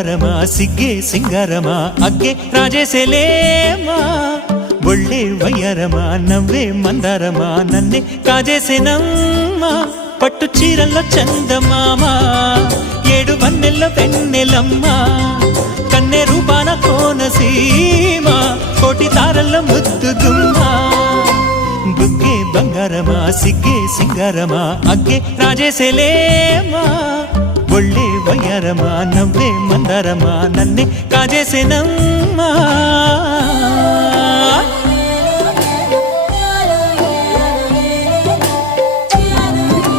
వయ్యారమా సిగ్గే సింగారమా అగ్గే రాజేసేలేమా ఒళ్ళే వయ్యారమా నవ్వే మందారమా నన్నే కాజేసేనమ్మా పట్టు చీరల్లో చందమామా ఏడు వన్నెల్లో వెన్నెలమ్మా కన్నె రూపాన కోనసీమా కోటి తారల్లో ముద్దుగుమ్మా బుగ్గే బంగారమా సిగ్గే సింగారమా అగ్గే రాజేసేలేమా ఒళ్ళే వయ్యారమా నవ్వే మందారమా నన్నే కాజేసేనమ్మా